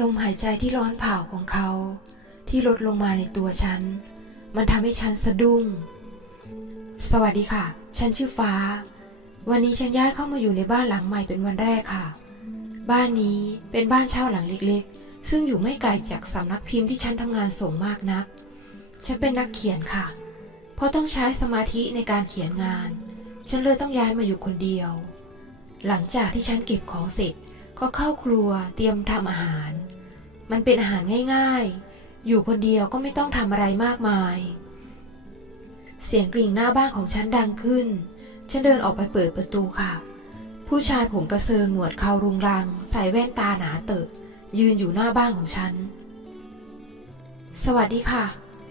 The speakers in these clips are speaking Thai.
ลมหายใจที่ร้อนเผาของเขา ที่ลดลงมาในตัวฉัน มันทำให้ฉันสะดุ้ง สวัสดีค่ะ ฉันชื่อฟ้า วันนี้ฉันย้ายเข้ามาอยู่ในบ้านหลังใหม่เป็นวันแรกค่ะ บ้านนี้เป็นบ้านเช่าหลังเล็กๆ ซึ่งอยู่ไม่ไกลจากสำนักพิมพ์ที่ฉันทำงานส่งมากนัก ฉันเป็นนักเขียนค่ะ เพราะต้องใช้สมาธิในการเขียนงาน ฉันเลยต้องย้ายมาอยู่คนเดียว หลังจากที่ฉันเก็บของเสร็จ ก็เข้าครัวเตรียมทำอาหาร มันเป็นอาหารง่ายๆ อยู่คนเดียวก็ไม่ต้องทำอะไรมากมาย เสียงกริ่งหน้าบ้านของฉันดังขึ้น ฉันเดินออกไปเปิดประตูค่ะ ผู้ชายผมกระเซิงหนวดเขารุงรัง ใส่แว่นตาหนาเตอะยืนอยู่หน้าบ้านของฉัน สวัสดีค่ะ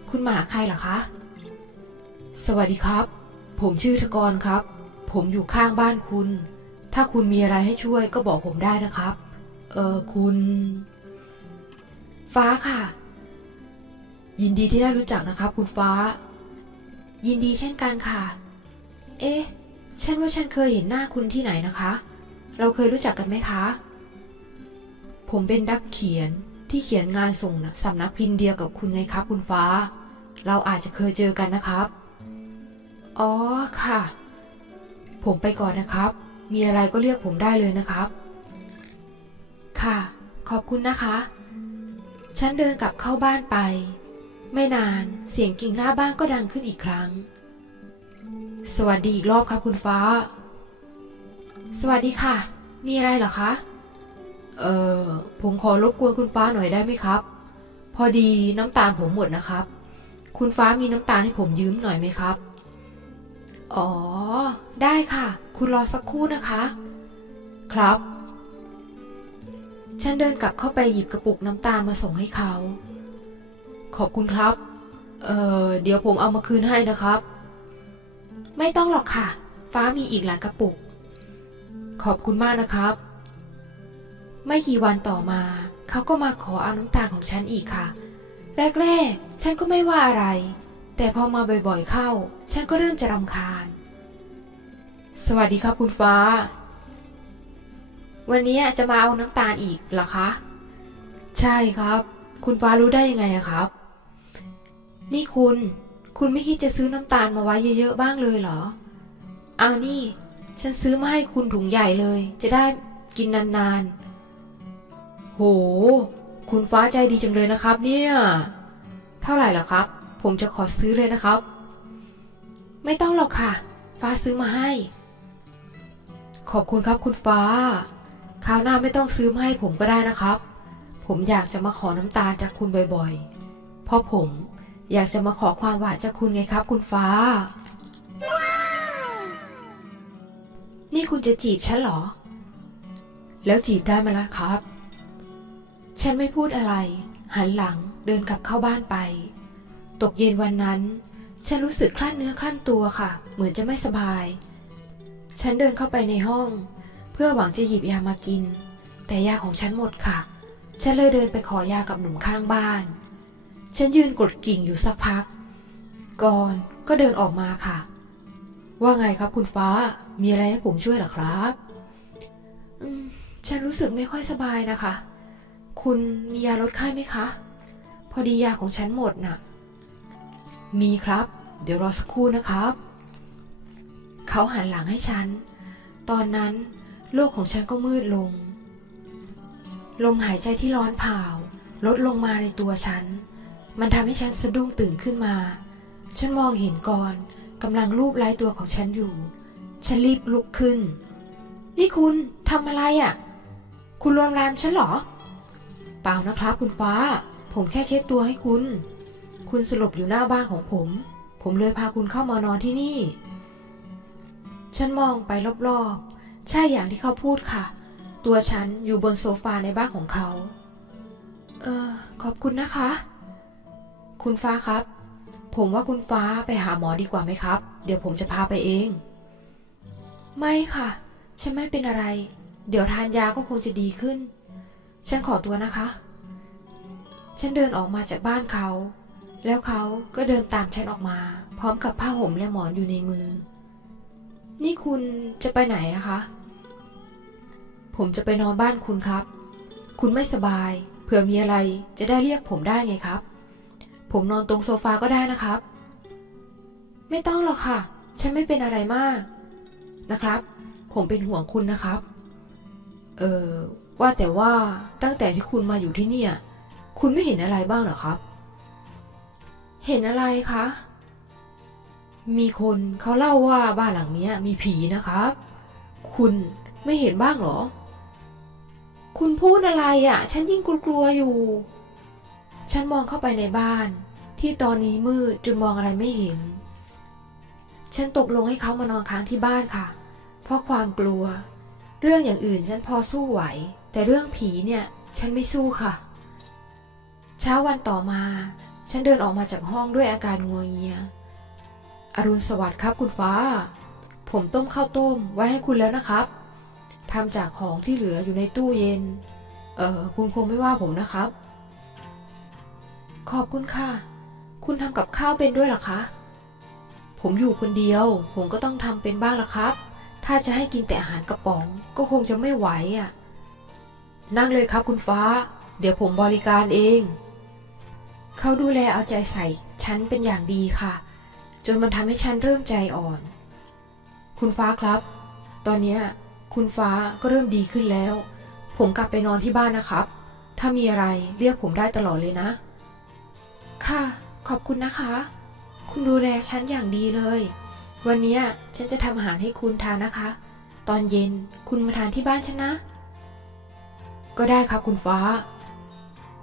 คุณหมาใครเหรอคะ สวัสดีครับ ผมชื่อทกรครับ ผมอยู่ข้างบ้านคุณ ถ้าคุณมีอะไรให้ช่วยก็บอกผมได้นะครับ เออคุณ ฟ้าค่ะ ยินดีที่ได้รู้จักนะครับ คุณฟ้า ยินดีเช่นกันค่ะ เอ๊ะ ฉันว่าฉันเคยเห็นหน้าคุณที่ไหนนะคะ เราเคยรู้จักกันไหมคะ ผมเป็นนักเขียนที่เขียนงานส่งนะสำนักพิมพ์เดียวกับคุณไงครับ คุณฟ้า เราอาจจะเคยเจอกันนะครับ อ๋อค่ะ ผมไปก่อนนะครับ มีอะไรก็เรียกผมได้เลยนะครับ ค่ะ ขอบคุณนะคะ ฉันเดินกลับเข้าบ้านไป ไม่นานเสียงกิ่งหน้าบ้านก็ดังขึ้นอีกครั้ง สวัสดีอีกรอบครับคุณฟ้า สวัสดีค่ะ มีอะไรเหรอคะ เออผมขอรบกวนคุณฟ้าหน่อยได้ไหมครับ พอดีน้ำตาลผมหมดนะครับ คุณฟ้ามีน้ำตาลให้ผมยืมหน่อยไหมครับ อ๋อ ได้ค่ะ คุณรอสักครู่นะคะ ครับ ฉันเดินกลับเข้าไปหยิบกระปุกน้ำตาลมาส่งให้เขา ขอบคุณครับ เอ่อ เดี๋ยวผมเอามาคืนให้นะครับ ไม่ต้องหรอกค่ะ ฟ้ามีอีกหลายกระปุก ขอบคุณมากนะครับ ไม่กี่วันต่อมา เขาก็มาขอเอาน้ำตาลของฉันอีกค่ะ แรกๆ ฉันก็ไม่ว่าอะไร แต่พอมาบ่อยๆเข้า ฉันก็เริ่มจะรำคาญ สวัสดีครับคุณฟ้า วันนี้จะมาเอาน้ำตาลอีกเหรอคะ ใช่ครับ คุณฟ้ารู้ได้ยังไงครับ นี่คุณ คุณไม่คิดจะซื้อน้ำตาลมาไว้เยอะๆบ้างเลยเหรอ เอานี่ ฉันซื้อมาให้คุณถุงใหญ่เลย จะได้กินนานๆ โห คุณฟ้าใจดีจังเลยนะครับ เนี่ย เท่าไหร่ล่ะครับ ผมจะขอซื้อเลยนะครับ ไม่ต้องหรอกค่ะ ฟ้าซื้อมาให้ ขอบคุณครับคุณฟ้า คราวหน้าไม่ต้องซื้อมาให้ผมก็ได้นะครับ ผมอยากจะมาขอน้ำตาลจากคุณบ่อยๆ เพราะผมอยากจะมาขอความหวานจากคุณไงครับ คุณฟ้า นี่คุณจะจีบฉันเหรอ แล้วจีบได้ไหมล่ะครับ ฉันไม่พูดอะไร หันหลังเดินกลับเข้าบ้านไป ตกเย็นวันนั้น ฉันรู้สึกคลั่นเนื้อคลั่นตัวค่ะ เหมือนจะไม่สบาย ฉันเดินเข้าไปในห้อง เพื่อหวังจะหยิบยามากิน แต่ยาของฉันหมดค่ะ ฉันเลยเดินไปขอยากับหนุ่มข้างบ้าน ฉันยืนกดกิ่งอยู่สักพัก ก่อนก็เดินออกมาค่ะ ว่าไงครับคุณฟ้า มีอะไรให้ผมช่วยหรอครับอืมฉันรู้สึกไม่ค่อยสบายนะคะ คุณมียาลดไข้ไหมคะ พอดียาของฉันหมดน่ะ มีครับ เดี๋ยวรอสักครู่นะครับ เขาหันหลังให้ฉัน ตอนนั้นโลกของฉันก็มืดลง ลมหายใจที่ร้อนเผาลดลงมาในตัวฉัน มันทำให้ฉันสะดุ้งตื่นขึ้นมา ฉันมองเห็นกรกำลังลูบไล้ตัวของฉันอยู่ ฉันรีบลุกขึ้น นี่คุณทำอะไรอะ่ะ คุณลวนลามฉันเหรอ เปล่านะครับคุณฟ้า ผมแค่เช็ดตัวให้คุณ คุณสลบอยู่หน้าบ้านของผม ผมเลยพาคุณเข้ามานอนที่นี่ ฉันมองไปรอบๆ ใช่อย่างที่เขาพูดค่ะ ตัวฉันอยู่บนโซฟาในบ้านของเขา เออ ขอบคุณนะคะ คุณฟ้าครับ ผมว่าคุณฟ้าไปหาหมอดีกว่าไหมครับ เดี๋ยวผมจะพาไปเอง ไม่ค่ะ ฉันไม่เป็นอะไร เดี๋ยวทานยาก็คงจะดีขึ้น ฉันขอตัวนะคะ ฉันเดินออกมาจากบ้านเขา แล้วเขาก็เดินตามฉันออกมา พร้อมกับผ้าห่มและหมอนอยู่ในมือ นี่คุณจะไปไหนนะคะ ผมจะไปนอนบ้านคุณครับ คุณไม่สบาย เผื่อมีอะไรจะได้เรียกผมได้ไงครับ ผมนอนตรงโซฟาก็ได้นะครับ ไม่ต้องหรอกค่ะ ฉันไม่เป็นอะไรมากนะครับ ผมเป็นห่วงคุณนะครับ เออว่าแต่ว่าตั้งแต่ที่คุณมาอยู่ที่เนี่ย คุณไม่เห็นอะไรบ้างหรอครับ เห็นอะไรคะ มีคนเขาเล่าว่าบ้านหลังนี้มีผีนะครับ คุณไม่เห็นบ้างเหรอ คุณพูดอะไรอะ่ะ ฉันยิ่งกลัวอยู่ ฉันมองเข้าไปในบ้าน ที่ตอนนี้มืดจนมองอะไรไม่เห็น ฉันตกลงให้เขามานอนค้างที่บ้านค่ะ เพราะความกลัว เรื่องอย่างอื่นฉันพอสู้ไหว แต่เรื่องผีเนี่ย ฉันไม่สู้ค่ะ เช้าวันต่อมา ฉันเดินออกมาจากห้องด้วยอาการงัวเงีย อรุณสวัสดิ์ครับคุณฟ้า ผมต้มข้าวต้มไว้ให้คุณแล้วนะครับทำจากของที่เหลืออยู่ในตู้เย็น เออคุณคงไม่ว่าผมนะครับ ขอบคุณค่ะ คุณทำกับข้าวเป็นด้วยหรอคะ ผมอยู่คนเดียว ผมก็ต้องทำเป็นบ้างละครับ ถ้าจะให้กินแต่อาหารกระป๋อง ก็คงจะไม่ไหวอะ นั่งเลยครับคุณฟ้า เดี๋ยวผมบริการเอง เขาดูแลเอาใจใส่ฉันเป็นอย่างดีค่ะ จนมันทำให้ฉันเริ่มใจอ่อน คุณฟ้าครับ ตอนนี้คุณฟ้าก็เริ่มดีขึ้นแล้ว ผมกลับไปนอนที่บ้านนะครับ ถ้ามีอะไรเรียกผมได้ตลอดเลยนะ ค่ะ ขอบคุณนะคะ คุณดูแลฉันอย่างดีเลย วันนี้ฉันจะทำอาหารให้คุณทานนะคะ ตอนเย็นคุณมาทานที่บ้านฉันนะ ก็ได้ครับคุณฟ้า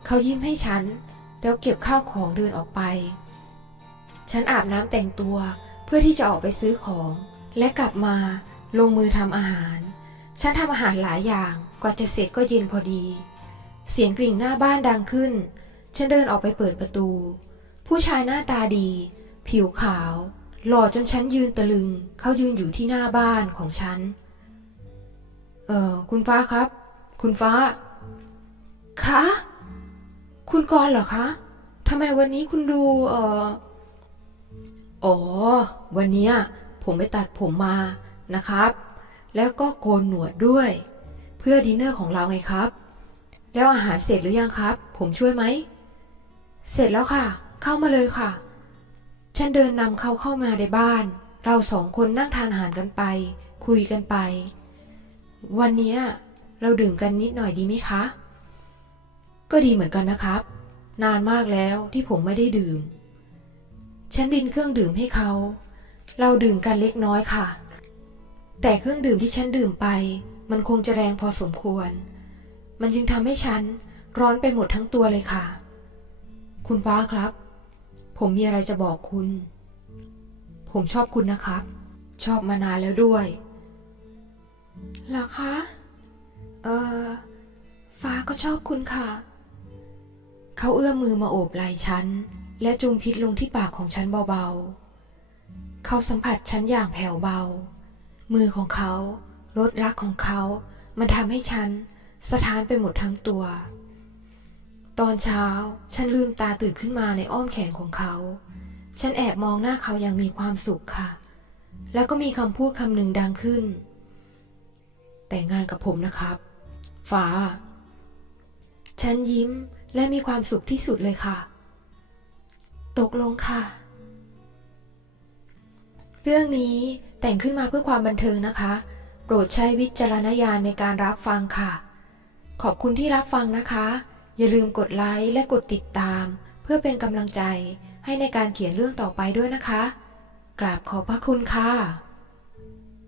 เขายิ้มให้ฉัน แล้วเก็บข้าวของเดินออกไป ฉันอาบน้ำแต่งตัวเพื่อที่จะออกไปซื้อของ และกลับมาลงมือทำอาหาร ฉันทำอาหารหลายอย่างกว่าจะเสร็จก็เย็นพอดี เสียงกริ่งหน้าบ้านดังขึ้น ฉันเดินออกไปเปิดประตู ผู้ชายหน้าตาดี ผิวขาว หล่อจนฉันยืนตะลึง เขายืนอยู่ที่หน้าบ้านของฉัน เออคุณฟ้าครับ คุณฟ้าคะ คุณกรเหรอคะทำไมวันนี้คุณดูเอออ๋อ วันนี้ผมไปตัดผมมานะครับ แล้วก็โกนหนวดด้วย เพื่อดินเนอร์ของเราไงครับ แล้วอาหารเสร็จหรือยังครับ ผมช่วยไหม เสร็จแล้วค่ะ เข้ามาเลยค่ะ ฉันเดินนำเขาเข้ามาในบ้าน เราสองคนนั่งทานอาหารกันไป คุยกันไป วันนี้เราดื่มกันนิดหน่อยดีไหมคะ ก็ดีเหมือนกันนะครับ นานมากแล้วที่ผมไม่ได้ดื่ม ฉันดินเครื่องดื่มให้เขา เราดื่มกันเล็กน้อยค่ะ แต่เครื่องดื่มที่ฉันดื่มไป มันคงจะแรงพอสมควร มันจึงทำให้ฉันร้อนไปหมดทั้งตัวเลยค่ะ คุณฟ้าครับ ผมมีอะไรจะบอกคุณ ผมชอบคุณนะครับ ชอบมานานแล้วด้วยหรอคะ เออฟ้าก็ชอบคุณค่ะ เขาเอื้อมมือมาโอบไหล่ฉัน และจุมพิษลงที่ปากของฉันเบาๆ เขาสัมผัสฉันอย่างแผ่วเบา มือของเขารสรักของเขา มันทำให้ฉันสะท้านไปหมดทั้งตัว ตอนเช้าฉันลืมตาตื่นขึ้นมาในอ้อมแขนของเขา ฉันแอบมองหน้าเขาอย่างมีความสุขค่ะ แล้วก็มีคำพูดคำหนึ่งดังขึ้น แต่งงานกับผมนะครับ ฟ้า ฉันยิ้ม และมีความสุขที่สุดเลยค่ะ ตกลงค่ะ เรื่องนี้แต่งขึ้นมาเพื่อความบันเทิงนะคะ โปรดใช้วิจารณญาณในการรับฟังค่ะ ขอบคุณที่รับฟังนะคะ อย่าลืมกดไลค์และกดติดตาม เพื่อเป็นกำลังใจให้ในการเขียนเรื่องต่อไปด้วยนะคะ กราบขอบพระคุณค่ะ